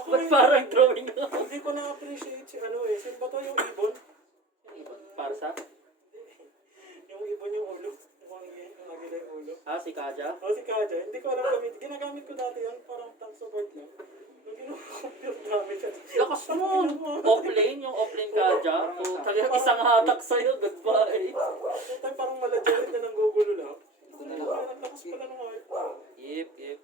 Ba't parang drawing ako? Hindi ko na-appreciate si ano eh. Sino ba to yung ibon? Para sa? Yung ibon yung ulo. Yung nagila yung ulo. Si Kaja? O si Kaja, hindi ko alam gamit. Ginagamit ko dati yan, parang tank support lang. Nung ginagamit gamit yan. Lakas mo! Offlane, yung offlane Kaja. Talagang isang hatak sa'yo, goodbye. Tayo parang malajarit na nang gugulo lang. Naglakas pala ng heart. Yep, yep.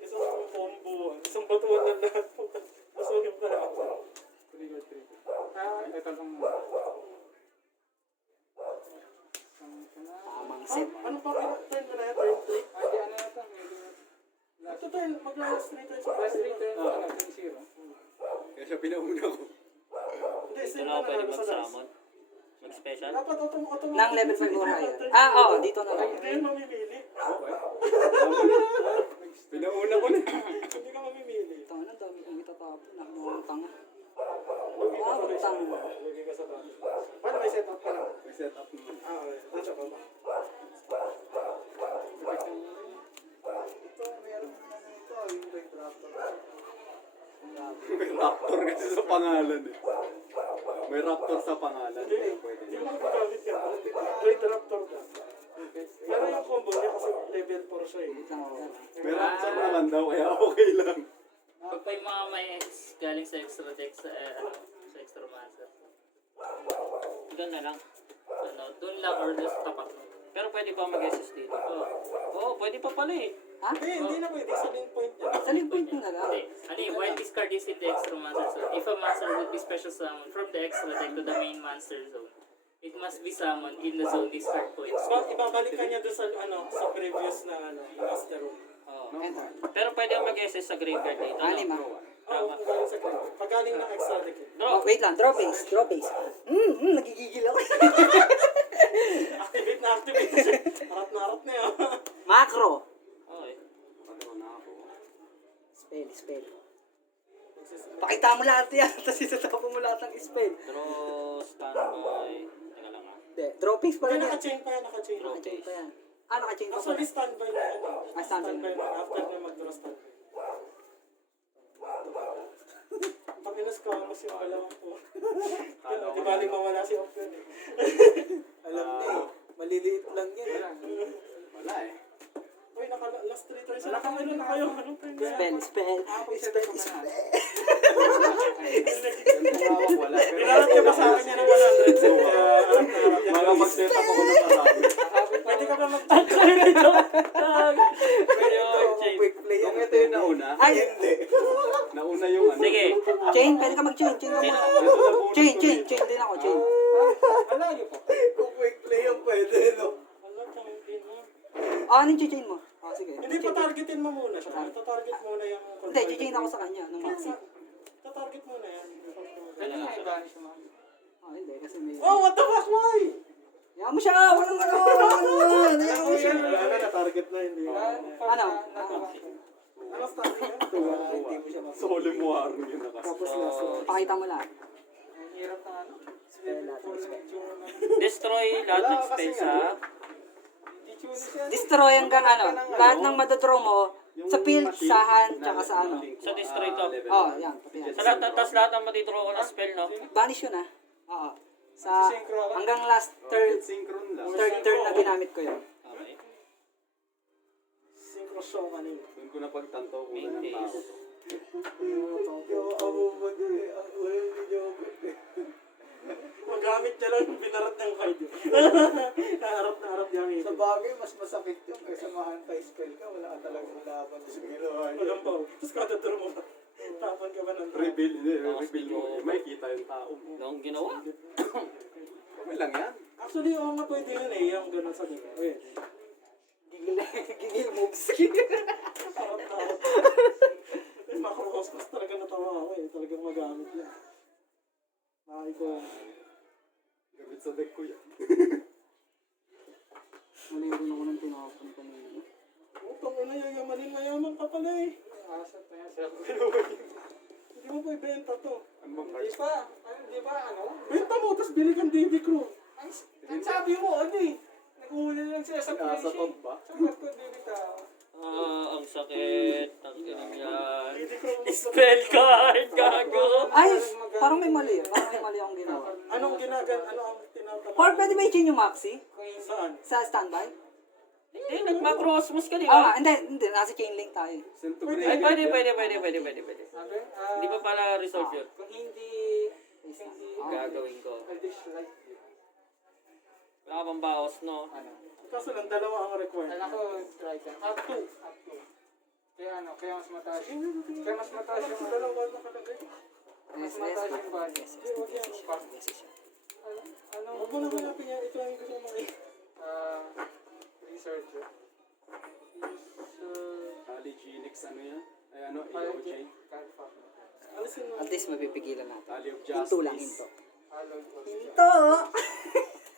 Isang combo. Isang batuan ng lahat po. Masuhin ka lahat. Trigger. Ito lang. Tamang set. Ano pa turn mo na yan? Turn 3? Hindi, ano na ito? Ito turn. Mag-last 3 turns. Last 3 turn na lang, 3-0. Kaya siya pinauna ko. Hindi, Dito same na ako ka pwede na. Sa dice. mag-summon. Mag-special. Dapat automatic. Nang level 5 or higher. Ah, oo, dito na lang. Hindi yun mamimili. Pinauna ko na. Hindi ka mamimili. Tanga na, dami kong itatapon. Nakakawang tanga. Lugi ka Ah, sa base. tama. Lugi ka sa base. Paano may setup ka lang? May set up naman. Ah, okay. Nasa pa ba? May raptor kasi sa pangalan eh. May raptor sa pangalan. Hindi, Kaya pwede. hindi mo magagamit yan. Trade raptor ka. Pero yung combo niya kasi level 4 siya eh. Wait lang ako. May raptor naman daw kaya okay lang. Pag pa yung mga may galing sa extra deck sa, sa extra master. Doon na lang. Ano, doon lang or just tapak. Pero pwede pa mag-SS dito. Oo, pwede pa pala eh. Ha? Hindi na pwede. Sa link point niya. Sa link point mo na lang. Okay. Ano yung while this card is in the extra monster zone, if a monster would be special summoned from the extra deck to the main monster zone, it must be summoned in the zone discard points. So, ibabalik ka niya doon sa, sa previous na master room. Oo. Enter. Pero pwede yung mag-SS sa graveyard dito. no? Anima. Oo, kung galing sa grid. Pag galing ng extra deck eh. Oh, wait lang. Draw base. Draw base. Nagigigil ako. Activate na activate na siya. Harap na yan. Macro. Okay. Patro na ako. Spell. Pakita mo lahat yan. Tapos itatapon mo lahat ng spell. Draw, standby. Teka lang ah. Hindi. Draw base pa Hindi, rin yan. naka-chain pa yan, naka-chain. Naka-chain pa yan. Ah, naka-chain pa Actually, pala. standby na yan. Ah, standby na. na. After na mag-draw standby. Pag-inas ka, mas yung alam po. Di bali mawala si Option eh. Alam niya eh. Maliliit lang yan. Wala eh. Uy, last 3 turns. Nakakano na kayo. Anong turn na yan? Spell. Spell. Wala. Nilalat niya pa sa akin yan ng 100 set. Kaya harap na harap yan. Baka mag-set up ako ng marami. Pwede ka ba mag- Pwede yung mag-chain. Kung ito yung nauna, Ay! nauna yung ano. Sige. Chain. Pwede ka mag-chain. Chain ako. Ito na bonus Chain. ko Chain. eh. Chain din ako. Chain. Malayo po. Kung quick play yung pwede, no? Wala, champion mo. Ah, anong chain mo? Ah, sige. Hindi pa targetin mo muna siya. Tatarget muna yung Hindi, chain ako sa kanya. Nung maxi. Tatarget muna yan. Pwede nga i-banish mo. Ah, hindi. Kasi may... Oh, what the fuck, why? Yaman mo siya! Walang ano! Yaman mo siya! Wala na, target na hindi. Ano? Ano sa target yan? Hindi mo siya Solemn warning yun nakas. Pakita mo lahat. Ang hirap na ano. Destroy lahat ng spells ha. Destroy hanggang ano. Lahat ng madadraw mo sa field, sa hand, tsaka sa ano. Sa destroy to. Oh, yan. Pati yan. Sa lahat, tas lahat ng matidraw ko ng spell, no? Banish yun ah. Oo. Sa hanggang last third Synchron lang. turn na ginamit ko yun. Okay. Synchro show kanina. Doon ko napagtanto kung wala ng tao. Magamit niya lang yung binarat ng card yun. Naharap na harap niya Sa bagay, mas masakit yun kaysa ma-anti-spell ka. Wala ka talagang laban sa ginawa niya. Walang ball. Tapos katuturo mo. Tapan ka ba ng Reveal, hindi. Reveal mo. May kita yung tao mo. Noong ginawa. Okay lang yan. Actually, oo nga pwede yun eh. Yung ganun sa ganun. Pwede. Gigil moves. Harap na harap. Yung macrocosmos talaga natawa ako eh. Talagang magamit yan. Nakiko. Gamit sa deck ko yan. Nalirin ako ng tinapon kanina. Utang ina, yayamanin mayaman ka pala eh. Asat na yan, sir. Hindi mo pa ibenta to. Ano bang Di cards? ba? Di ba ano? Benta mo, tapos bili kang DB Crew. Ang sabi mo, ano eh. Nag-uuli lang sila sa Nasa presyo. top ba? Sagot ko, bibita. Ah, ang sakit. Ang ganun yan. DB Crew. Spell card, gago. Ay! Parang may mali. Parang may mali akong ginawa. Anong ginagan? Ano ang tinatawag? Or pwede ba i-chain yung maxi? Saan? Sa standby? Hindi, nag-macrosmos ka, di Ah, ba? hindi. Nasa chain link tayo. Send to Pwede. Ay, graveyard. pwede. Sabi? Hindi pa pala resolve yun. Kung hindi Ah, Gagawin ko. addition like Wala Wala ka bang bawas, no? Ano? Kaso lang, dalawa ang required. Kala ko, try ka. Up to. Kaya ano, kaya mas mataas. Kaya mas mataas yung ano. Dalawa nakalagay. Mas mataas yung value. Yes, yes, yes. Ano? Huwag mo na hanapin yan. Ito lang yung gusto mo eh. Research. Aligenix, ano yan? Ay, ano, AOJ? Alisin mo. At least mapipigilan natin. Tally of Hinto lang, Justice. hinto. Hinto!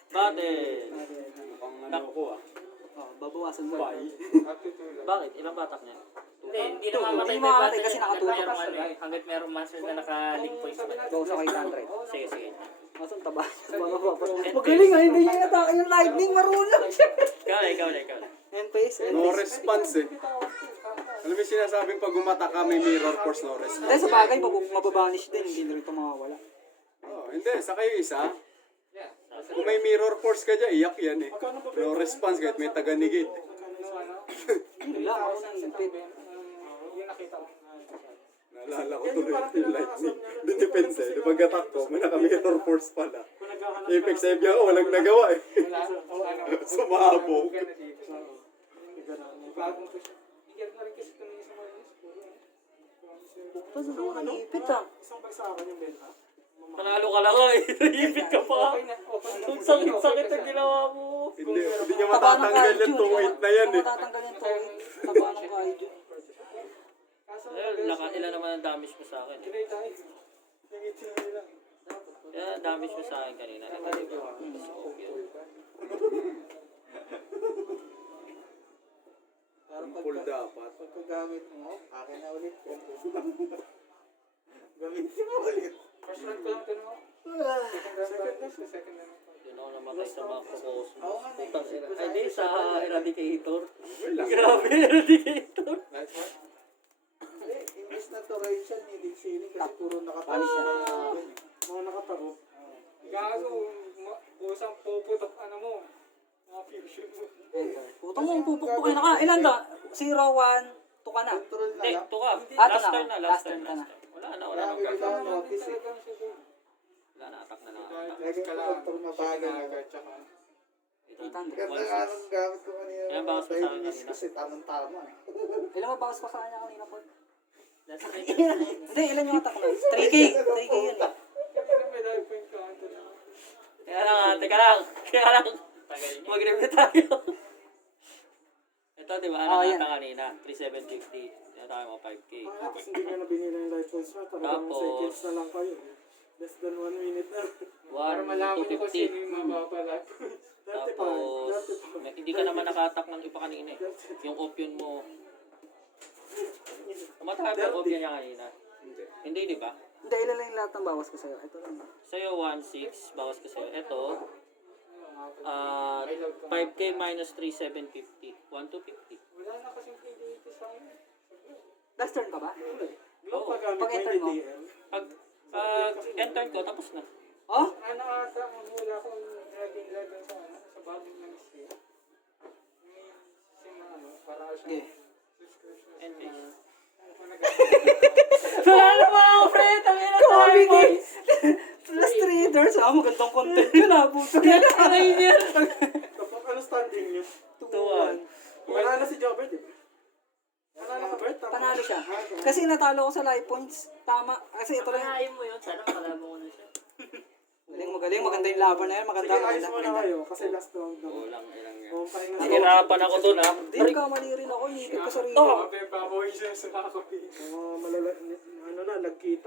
Bakit? Mukhang ano ko ah. Oh, babawasan mo. Bye. Up to 2 lang. Bakit? Ilang batak niya? Hindi Two. namamatay Hindi na yung mamamatay battle kasi hanggat nakatutok merong ka ano eh. Hanggat merong monster na naka-link points ba? Go sa kay 100. Sige, sige. Masang taba. Magaling nga, hindi niya natake yung lightning. Marunong siya. Ikaw na. N-face, No N-face. response eh. Alam mo yung sinasabing pag umata ka may mirror force, no response. Dahil sa bagay, mababanish din. Hindi na rin ito mawawala. Oh, hindi, sa kayo isa. Yeah. Kung may mirror force ka dyan, iyak yan eh. No response kahit may taga-negate eh. Hindi lang, ako nang impit. Yung nakita ko. Naalala ko tuloy yung lightning. Dinipense eh. Pagkatak ko, may naka-mirror force pala. Kung naghahanap Apex Evia ko, walang nagawa eh. Wala. O ano. Sumabog. Ka na dito. Bagong push. Igat na rin kasi ito ng isang mga Tapos ako nangipit ah. Isang bagsakan yung benta. Panalo ka lang eh. Naipit ka pa. Okay na. Okay na. Ang sakit-sakit ang ginawa mo. Hindi niya Taba ng matatanggal yung kaiju. 2-8 na yan eh. Matatanggal yung 2-8. Taba ng kaiju. Kaso Ilan naman ang damage mo sa akin. Kinay tayo. Nangitin nila. Kaya damage mo sa akin kanina. Parang Full dapat. pagkagamit mo, akin na ulit. Gamitin mo ulit. First round ko lang tinawag. Second round. Yun ako namatay sa mga focus mo. Oo nga, Putang ina. naisip ko Ay, di sa Eradicator. Wala. Grabe, Eradicator. Nice one. Hindi, imbis na to Rachel, hindi sili kasi puro Panis nakatayo. siya. Mga nakatago. Gago, kusang puputok ano mo. Mga fusion mo. Putang mo, pupukpukin na ka. Ilan ba? 0, 1, 2 ka na. Control na Hindi, lang. ito ka. Ah, Last ito na turn ako. na, Last last turn turn. ka na. Wala na Wala nang bigla gagawin. ng notice eh. Wala na, attack na lang. Next ka lang. Pag mabagal agad, tsaka. 800. Ganda nga nung gamit ko kanina. Ayan, bawas mo sa akin Miss kanina. kasi tamang-tama eh. Ilan ba bawas ko sa kanya kanina po? Last night. Hindi, ilan yung attack na? 3K. 3K yun eh. Kanina may live point ka. Teka lang, teka lang. Tagal niya. Mag-review tayo. Ito, di ba? Oh, Ano yan. ata kanina? 3,750. Yan tayo mo 5K. Tapos hindi nga na binila yung life points na. Talagang Tapos- seconds na lang kayo. Less than 1 minute na. Para 1, malaman nyo kung sino 250. yung mababa live point. 35. Tapos, 35. hindi ka naman naka-attack ng iba kanina eh. Yung option mo. Tumatawag yung option niya kanina. Hindi, di ba? Hindi, ilan lang yung lahat ng bawas ko sa'yo. Ito lang ba? Sa'yo 1,600, bawas ko sa'yo. Ito, 5K minus 3,750. 1,250. Wala na kasing PDT sa akin. Last turn ka ba? Yung paggamit Pag mo enter yung mo. Pag DDM. end turn ko, tapos na. Oh? Ano ata, wala akong naging live sa ano, sa bagong ng siya. May sing ano, para siya. Okay. Subscription And na. page. Ano pa nag- Wala naman ako, friend! Ang ina tayo, Comedy! boy! Plus traders, magandang content yun ah. Puto yan. Ay, yan! Kapag ano standing nyo? 2-1. Wala na si Jobert eh. Panalo ka Bert? Tama. Panalo siya. Kasi natalo ko sa life points. Tama. Kasi ito lang. Panahin mo yun. Sana makalaban ko na siya. Magaling. Maganda yung laban na yan. Maganda. Sige, ayos mo na kayo. Kasi last round na. Kulang, ilang yan. Oh, pahinga. Nahirapan ako dun, ha? Hindi, kamali rin ako. Inipit ko sarili. Babawi siya sa kakapit. Malala, ano na, nagkita.